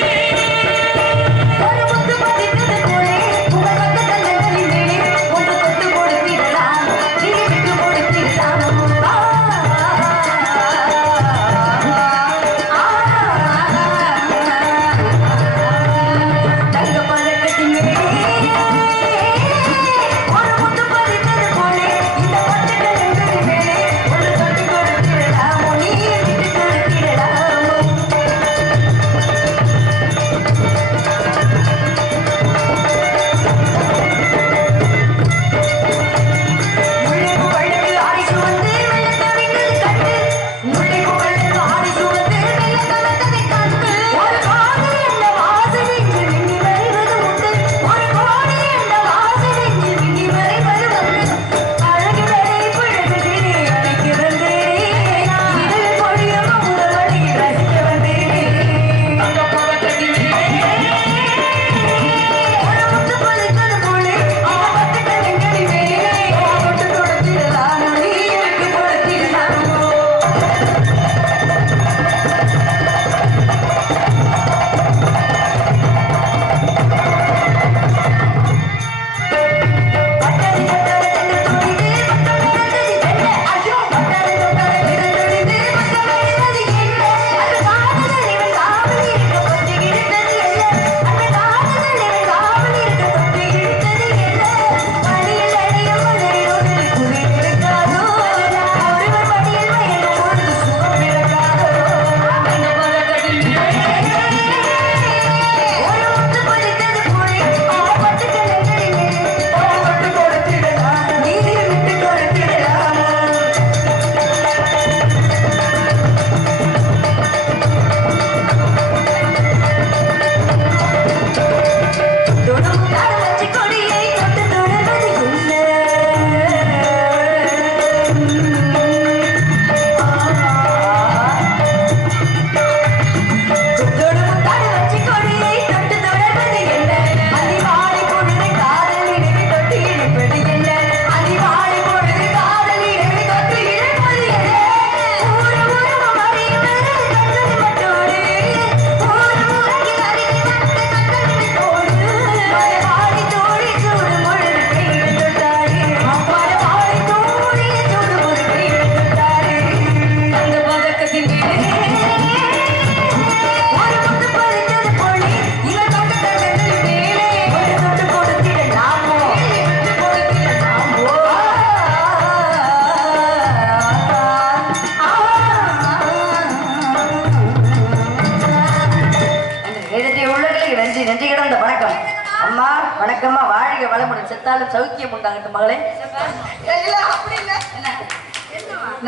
ஒரு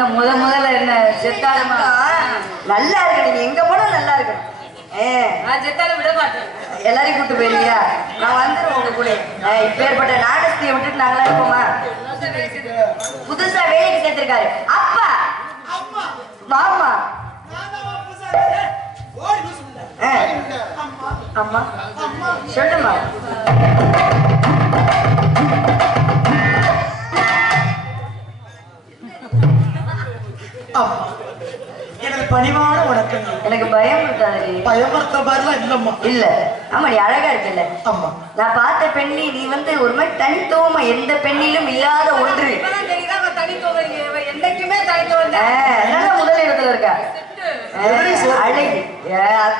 என்ன முத முதல்ல என்ன செத்தாலுமா? நல்லா இருக்கு நீங்க எங்க போனாலும் நல்லா இருக்கணும். ஏ. நான் செத்தாலும் விட மாட்டேன். எல்லாரையும் கூட்டு போயிருவியா? நான் வந்துருவேன் உங்க கூட இப்பேற்பட்ட நாடகத்தையை விட்டுட்டு நாங்களா இருப்போமா புதுசா வேலைக்கு சேர்த்திருக்காரு. அப்பா! மாமா. அம்மா. சொல்லுமா எனது பணிவான வணக்கங்கள். எனக்கு பயம் இருக்காது மாதிரிலாம் இல்லம்மா. இல்ல. ஆமா நீ அழகா இருக்குல்ல. அம்மா நான் பார்த்த பெண்ணி நீ வந்து ஒரு மாதிரி தனித்துவமா எந்த பெண்ணிலும் இல்லாத ஒன்று. தனித்துவம் என்னைக்குமே தனித்துவம். அதனால முதல் இடத்துல இருக்கா. அழகு.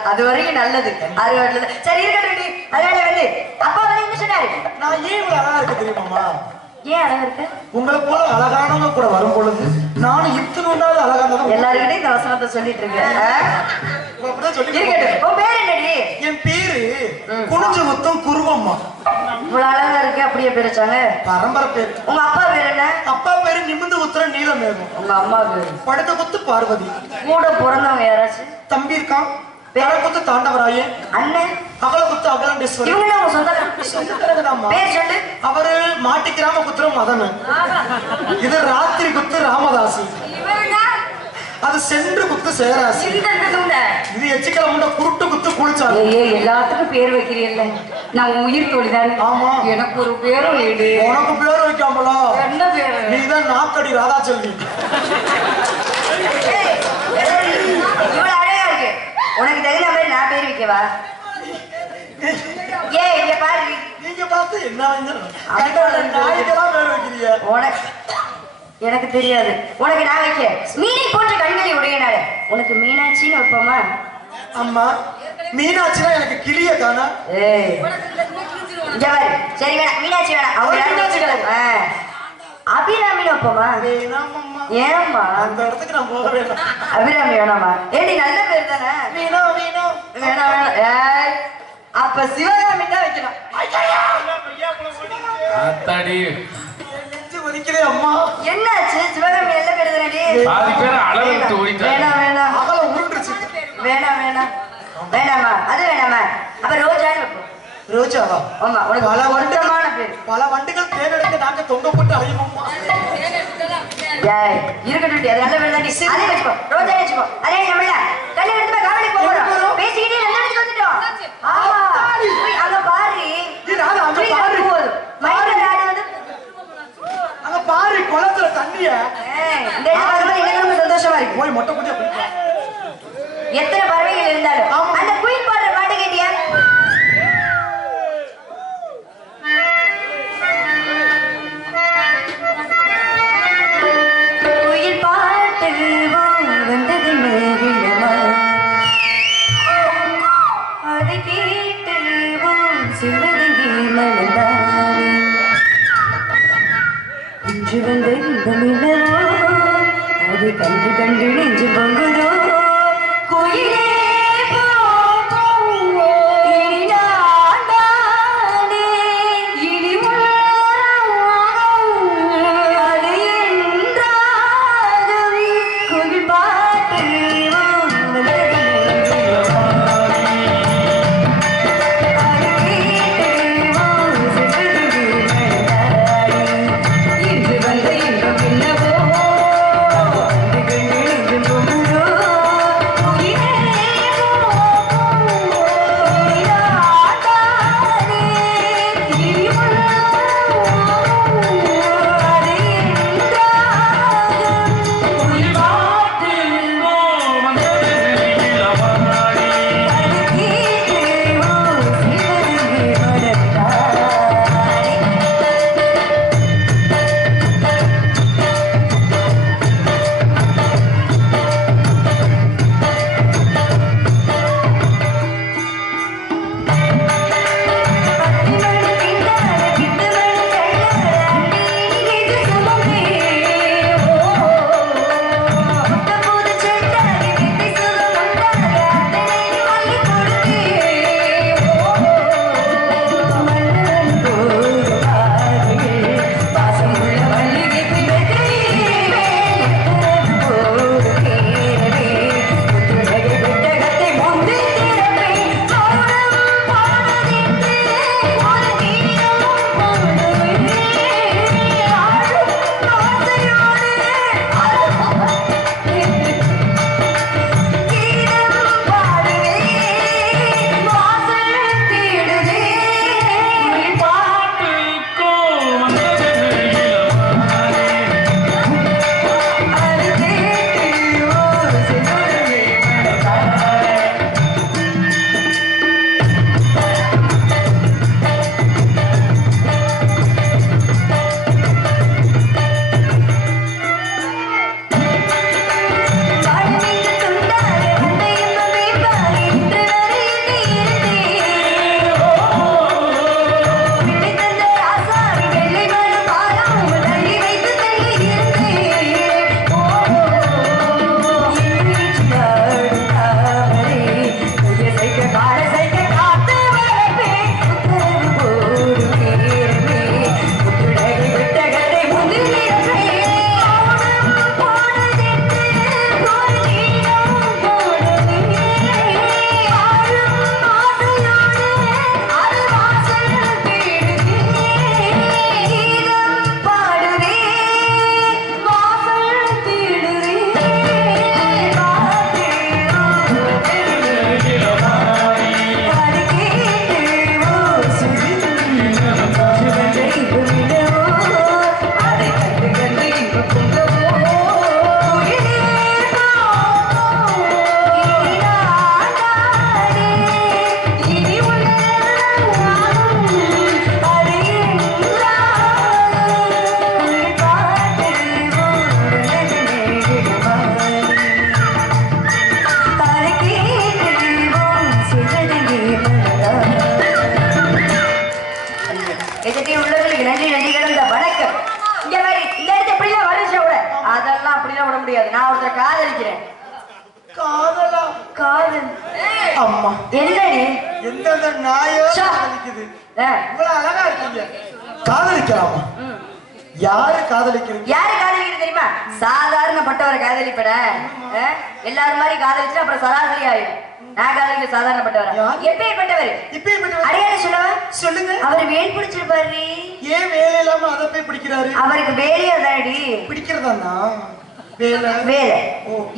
அது வரைக்கும் நல்லது. அது நல்லது. சரி இருக்கட்டும் அதனால வந்து அப்பா வந்து என்ன சொன்னாரு? நான் ஏன் இவ்வளவு அழகா இருக்க தெரியுமாம்மா? ஏன் அழகா இருக்க? உங்களை போல அழகானவங்க கூட வரும் பொழுது நானும் இத்தனோண்டாவது அழகானதான் எல்லாருக்கிட்டையும் இந்த வசனத்தை சொல்லிட்டு இருக்கேன். உன் பேர் என்னடி? என் பேரு குனிஞ்ச முத்தம் குருவம்மா. இவ்வளவு அழகா இருக்கு அப்படியே பேர் வச்சாங்க பரம்பரை பேரு. உங்க அப்பா பேர் என்ன? அப்பா பேரு நிமிந்து உத்தர நீலமேகம். உங்க அம்மா பேர்? படுத்த குத்து பார்வதி. கூட பிறந்தவங்க யாராச்சும் தம்பி இருக்கான் பேர குத்து தாண்டவராயே. அண்ணன் அகல குத்து அகலாண்டேஸ்வரர் இவங்க உங்க சொந்த சொந்தக்காரங்கதாம்மா. பேர் சொல்லு. அவரு மாட்டிக்கிராம குத்துற மதன. இது ராத்திரி குத்து ராமதாசி. அது சென்று குத்து சேராசி. இது எச்சிக்கிழமுண்ட குருட்டு குத்து குளிச்சாரு. ஐயே, எல்லாத்துக்கும் பேர் வைக்கிறீல்ல நான் உயிர் தோழிதான். ஆமா. எனக்கு ஒரு பேரும் ஏடு உனக்கு பேர் வைக்காமலா? என்ன பேரு? நீதான் நாக்கடி ராதாச்செல்வி. ஏய், இவ்வளவு அழகா இருக்கு உனக்கு தகுந்த மாதிரி நான் பேர் வைக்கவா? ஏ இங்க பாரு. நீங்க பார்த்து என்ன உனக்கு எனக்கு தெரியாது. உனக்கு நான் வைக்க. மீனை போன்ற கண்களை உடையனாரு. உனக்கு மீனாட்சின்னு வைப்போமா? அம்மா மீனாட்சினா எனக்கு கிளிய காணா ஏய் சரி வேணாம். மீனாட்சி வேணாம். அவங்க மீனாட்சி. அபிராமின்னு வைப்போமா? ஏம்மா? அந்த இடத்துக்கு நான் போக வேண்டாம் அபிராமி வேணாமா? ஏடி நல்ல பேர் தானே? வேணும் வேணும் வேணாம் வேணாம் ஏய் அப்ப சிவகாமி தான் வைக்கணும் அம்மா. என்னாச்சு? சிவகாமி நல்ல பேர் தானடி பாதி பேர் அளவு விட்டு ஓடிட்டாங்க. வேணாம் வேணாம். அகல உருண்டுச்சு வேணாம் வேணாம். வேணாமா? அது வேணாமா? அப்ப வைப்போம்? ரோஜாவா? ஆமா உனக்கு பல வண்டுகள் பேர். பல வண்டுகள் தேர்ந்தெடுத்து நாங்க தொங்க போட்டு அழியுமம்மா ஏய், இருக்கட்டும் அது நல்ல வச்சுக்கோ, ரோஜா வச்சுக்கோ. அதே நம்மள, எடுத்து போய் போறோம். பேசிக்கிட்டே நல்ல இடத்துக்கு வந்துட்டோம். ஆமா. போய் அங்க பாரு. அங்க பாரு. போகுது. மயில்கள் ஆடுவது. அங்க பாரு குளத்துல தண்ணிய இந்த இடத்துல சந்தோஷமா இருக்கு. போய் மொட்டை குளிப்பா. எத்தனை பறவைகள் இருந்தாலும். அந்த குயில் அம்மா. என்னடி? எந்தெந்த நாயோ. காதலிக்குது? இவ்வளவு அழகா இருக்கீங்க. காதலிக்கலாமா. யாரு காதலிக்கிறீங்க யாரு காதலிக்கிறது தெரியுமா? சாதாரணப்பட்டவரை காதலிப்பட எல்லாரும் மாதிரி காதலிச்சு அப்புறம் சராசரி ஆயிடும் நான் காதலிக்கிற சாதாரணப்பட்டவரா? எப்பேற்பட்டவர்? இப்ப இப்ப அடையாளம் சொல்லவா? சொல்லுங்க. அவர் வேல் பிடிச்சிருப்பாரு. ஏன் வேலை இல்லாம அதை போய் பிடிக்கிறாரு? அவருக்கு வேலையா தானடி பிடிக்கிறதாண்ணா வேலை.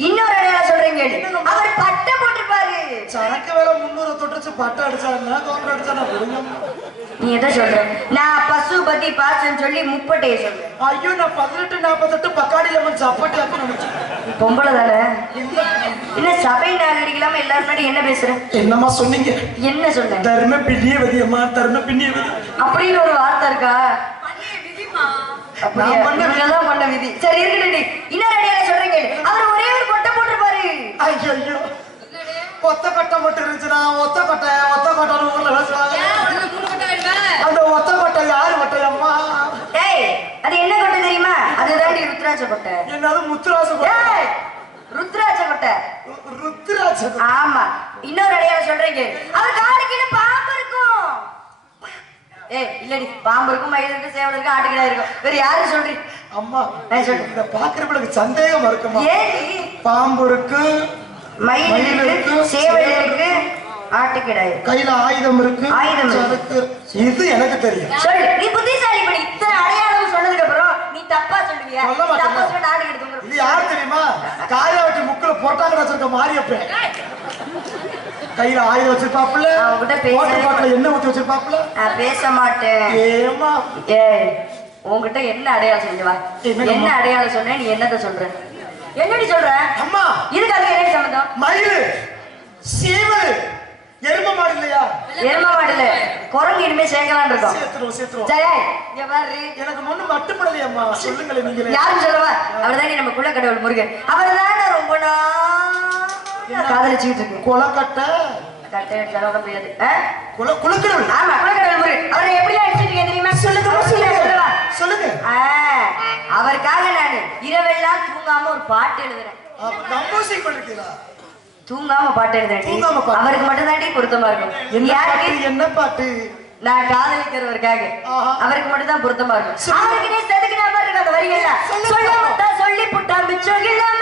இன்னொரு அடையாளம் சொல்றீங்க. அவர் பட்டம் போட்டிருப்பாரு. சரக்கு வேலை முன்னூறு தொட்டுச்சு பட்டை அடிச்சாருன்னா கவுண்டர் அடிச்சா நீ எதை சொல்ற? நான் பசு பத்தி பாசன்னு சொல்லி முப்பட்டைய சொல்றேன். ஐயோ நான் பதினெட்டு நாற்பத்தெட்டு பக்காடி லெமன் சப்பாட்டி அப்ப நினைச்சேன் பொம்பளை தானே? என்ன சபை நாகரிகம் இல்லாம எல்லாரும் முன்னாடி என்ன பேசுற? என்னம்மா சொன்னீங்க? என்ன சொல்ற? தர்ம பின்னியவதி அம்மா தர்ம பின்னியவதி அப்படின்னு ஒரு வார்த்தை இருக்கா? நான் பண்ண விதி. சரி இருக்கட்டும் இன்னொரு அடையாளம் சொல்றீங்க அவர் ஒரே ஒரு கொட்டை போட்டிருப்பாரு. ஐயோ ஒத்த கொட்டை மட்டும் இருந்துச்சுன்னா ஒத்த கொட்டை ஒத்த கொட்டைன்னு ஊர்ல பேசுவாங்க அந்த ஒத்த கொட்டை யாரு கொட்டை அம்மா? ஏய் அது என்ன கொட்டை தெரியுமா? அதுதாண்டி ருத்ராட்ச கொட்டை என்னது முத்துராச கொட்டை ஏய் ருத்ராட்ச கொட்டை ரு- ருத்ராட்ச கொட்டை. ஆமா. இன்னொரு அடையாளம் சொல்றீங்க அவர் காலு கீழே பாம்பு இருக்கும் ஏய் இல்லடி பாம்பு இருக்கும் மயில் இருக்கு சேவல் இருக்கு ஆட்டுக்கிடா இருக்கும். வேற யாரு சொல்றீ? அம்மா நான் சொல்லு. இத பாக்குறவங்களுக்கு சந்தேகம் இருக்குமா? ஏடி பாம்பு இருக்கு மயில் இருக்கு சேவல் இருக்கு ஆட்டுக்கிடா. கையில ஆயுதம் இருக்கு ஆயுதம் இருக்கு. இது எனக்கு தெரியும். சொல்லு. நீ புத்திசாலி படி. இத்தனை அடையாளம் சொன்னதுக்கு அப்புறம் நீ தப்பா சொல்லுவியா. தப்பா சொன்னா ஆடு எடுத்து இது யார் தெரியுமா? காயாவட்டி முக்குல போட்டாங்க வச்சிருக்க மாரியப்பன். கையில ஆயுதம் வச்சிருப்பாப்புல. வாட்டர் பாட்டில எண்ணெய் ஊத்தி வச்சிருப்பாப்புல. பேச மாட்டேன் ஏமா ஏய் உன்கிட்ட என்ன அடையாளம் சொல்லி வா. என்னங்கம்மா? என்ன அடையாளம் சொன்ன நீ என்னத்த சொல்ற? என்னடி சொல்ற? அம்மா! இதுக்கு அதுக்கு என்ன சம்பந்தம்? மயில்! சீவல்! எரும மாடு இல்லையா? எரும குரங்கு இனிமே சேர்க்கலாம்னு இருக்கோம். சேர்த்துருவோம் சேர்த்துருவோம். சரி இங்க பாரு. எனக்கு முன்னு மட்டுப்படலையம்மா சொல்லுங்களேன் நீங்களே. யாரும் சொல்லவா? அவர் தானே நம்ம குல கடவுள் முருகன். அவர் தான் ரொம்ப நாள் காதலிச்சுக்கிட்டு இருக்கேன். கொலக்கட்டை. கட்டை அடிச்சாலும் முடியாது? குல குலக்கடவுள். ஆமா குல கடவுள் முருகன் அவரை எப்படி அடிச்சிருக்கீங்க தெரியுமா? சொல்லுங்க சொல்லவா சொல்லுங்க. அவருக்காக நான் இரவெல்லாம் தூங்காம ஒரு பாட்டு எழுதுறேன். கம்போசிங் பண்ணிருக்கீங்களா தூங்காம பாட்டு எழுதுறேன். அவருக்கு மட்டும் தாண்டி பொருத்தமா இருக்கும். யாருக்கு? என்ன பாட்டு? நான் காதலிக்கிறவருக்காக. அவருக்கு மட்டும் தான் பொருத்தமா இருக்கும். அவருக்கு நீ செதுக்கின மாதிரி இருக்கு அந்த முட்டா சொல்லி புட்டா மிச்சம் இல்லாம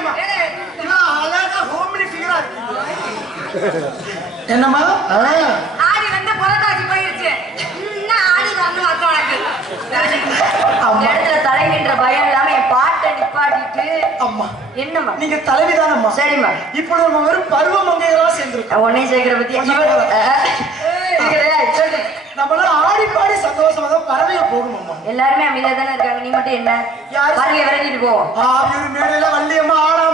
இவன் அழகா ஹோம்லி ஃபிகரா என்னம்மா? ஆ, ஆடி வந்து புறக்காட்சி போயிருச்சு. இன்னும் ஆடி வரணும் அர்த்தம் உனக்கு. இடத்துல தலைவின்ற பயம் இல்லாம என் பாட்டை நிப்பாட்டிட்டு. அம்மா என்னம்மா? நீங்க தலைவிதானம்மா. சரிம்மா. இப்பொழுது நம்ம வெறும் பருவ மங்கைகளா சேர்ந்திருக்கோம். உன்னையும் சேர்க்கிற பத்தி இருக்கிறதா? சொல்லு. நம்மளாம் ஆடி பாடி தான் பறவைய போகுமாம்மா எல்லாருமே அமைதியா தானே இருக்காங்க? நீ மட்டும் என்ன? யாரு? பறவை விரட்டிட்டு போவோம் மேடையில வள்ளியம்மா ஓடுறத